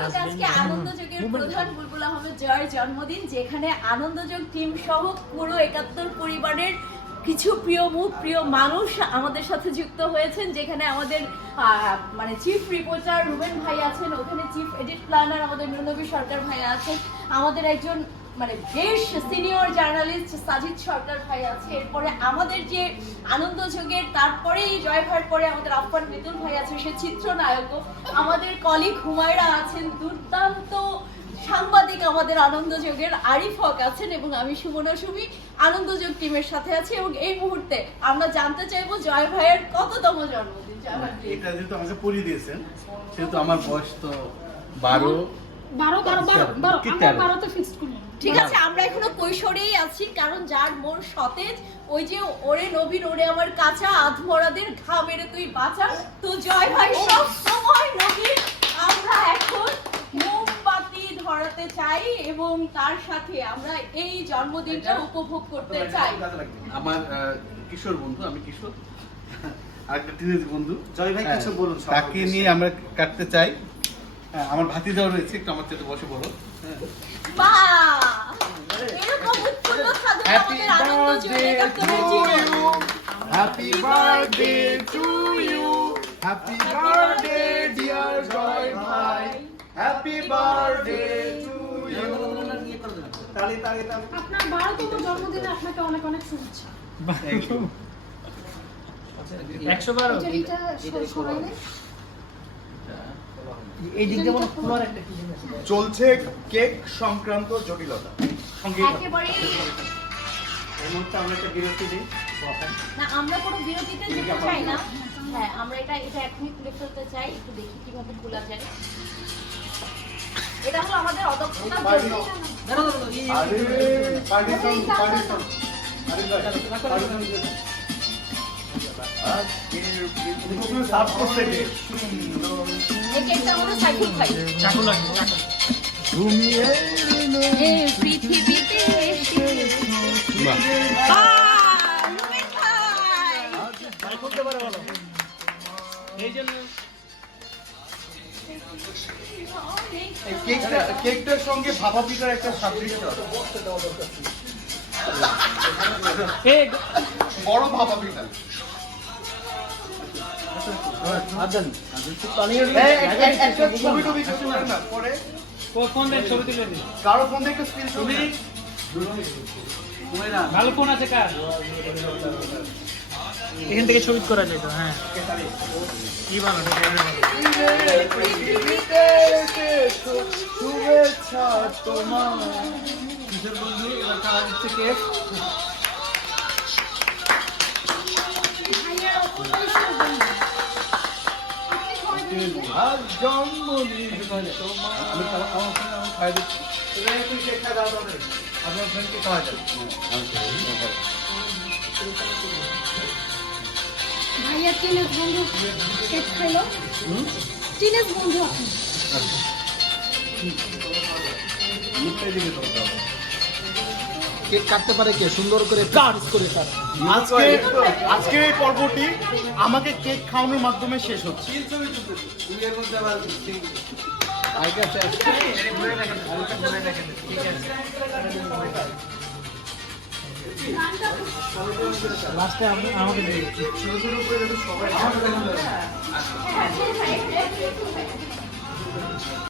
হচ্ছে আজকে আনন্দযোগের প্রধান বুলবুল আহমেদ জয়ের জন্মদিন যেখানে আনন্দযোগ টিম সহ পুরো একাত্তর পরিবারের কিছু প্রিয় মুখ প্রিয় মানুষ আমাদের সাথে যুক্ত হয়েছেন যেখানে আমাদের আহ, মানে চিফ রিপোর্টার রুবেন ভাই আছেন ওখানে চিফ এডিট প্ল্যানার আমাদের নুনবী সরকার ভাই আছেন আমাদের একজন মানে বেশ সিনিয়র জার্নালিস্ট সাজিদ সরকার ভাই আছে এরপরে আমাদের যে আনন্দযোগের তারপরেই জয় ভাইয়ের পরে আমাদের আফফান মিতুল ভাই আছে সে চিত্রনায়কও আমাদের কলিগ হুমায়রা আছেন দুর্দান্ত সাংবাদিক আমাদের আনন্দযোগের আরিফ হক আছেন এবং আমি সুমনা সুমি আনন্দযোগ টিমের সাথে আছি এবং এই মুহূর্তে আমরা জানতে চাইব জয় ভাইয়ের কততম জন্মদিন। এটা যেহেতু আমাকে পড়িয়ে দিয়েছেন সেহেতু আমার বয়স তো বারো বারো বারো বারো বারো কি আমরা তেরো? বারোতে ফিক্সড করলাম ঠিক আছে আমরা এখনও কৈশোরেই আছি কারণ যার মন সতেজ ওই যে ওরে নবীন ওরে আমার কাঁচা আধমরাদের ঘা মেরে তুই বাঁচা তো জয় ভাই সব সময় নবীন আমরা এখন মোমবাতি ধরাতে চাই এবং তার সাথে আমরা এই জন্মদিনটা উপভোগ করতে চাই। আমার কিশোর বন্ধু আমি কিশোর। আরেকটা টিনেজ বন্ধু। জয় ভাই কিছু হ্যাঁ, বলুন তাকে নিয়ে আমরা কাটতে চাই। হ্যাঁ, আমার ভাতিজাও রয়েছে একটু আমার সাথে বসে বলো বাহ! আনন্দ birthday to you happy birthday to you happy birthday dear Joy ভাই হ্যাপি বার্থডে টু ইউ তালি তালি তালি। আপনার বারোতম জন্মদিনে আপনাকে অনেক অনেক শুভেচ্ছা। একশো বারো? এটা এটা স- এই দিক দিয়ে এটা খোলার একটা চলছে কেক সংক্রান্ত জটিলতা। সঙ্গে এই মুহূর্তে আমরা একটা বিরতি দিই না আমরা কোনো বিরতিতে যেতে চাই না হ্যাঁ আমরা এটা এটা এখনই খুলে ফেলতে চাই একটু দেখি কীভাবে খোলা যায় এটা হলো আমাদের আমাদের সাইকেল চাকু লাগবে চাকু তুমি এই পৃথিবীতে কেকটার সঙ্গে ভাপা পিঠার একটা সাদৃশ্য বড় ভাপা পিঠা এই, এক- এক- একটা ছবি টবি কিছু না পরে ফোন দেন ছবি তুলে দিন। কারও ফোন থেকে স্ক্রিন ছবি? ভালো ফোন আছে কার? এখান থেকে ছবি করা যায় তো হ্যাঁ। কি ভালো শুভেচ্ছা তোমার। কিশোর বন্ধু? এবার খাওয়া দিচ্ছে কেক জন্মদিন। তোমার আমি আমার সঙ্গে আমি খাই দিচ্ছি। তুই কেক খা দাও আপনার ফ্রেন্ডকে খাওয়া যাবে। ভাইয়ার টিনেজ বন্ধু? কেক খাইলো? টিনেজ বন্ধু আপনি? দিকে হবে। কেক কাটতে পারে কে সুন্দর করে প্র্যাকটিস করে তার আজকে আজকের এই পর্বটি আমাকে কেক খাওয়ানোর মাধ্যমে শেষ হচ্ছে। লাস্টে আমাকে ছোট ছোট করে সবাই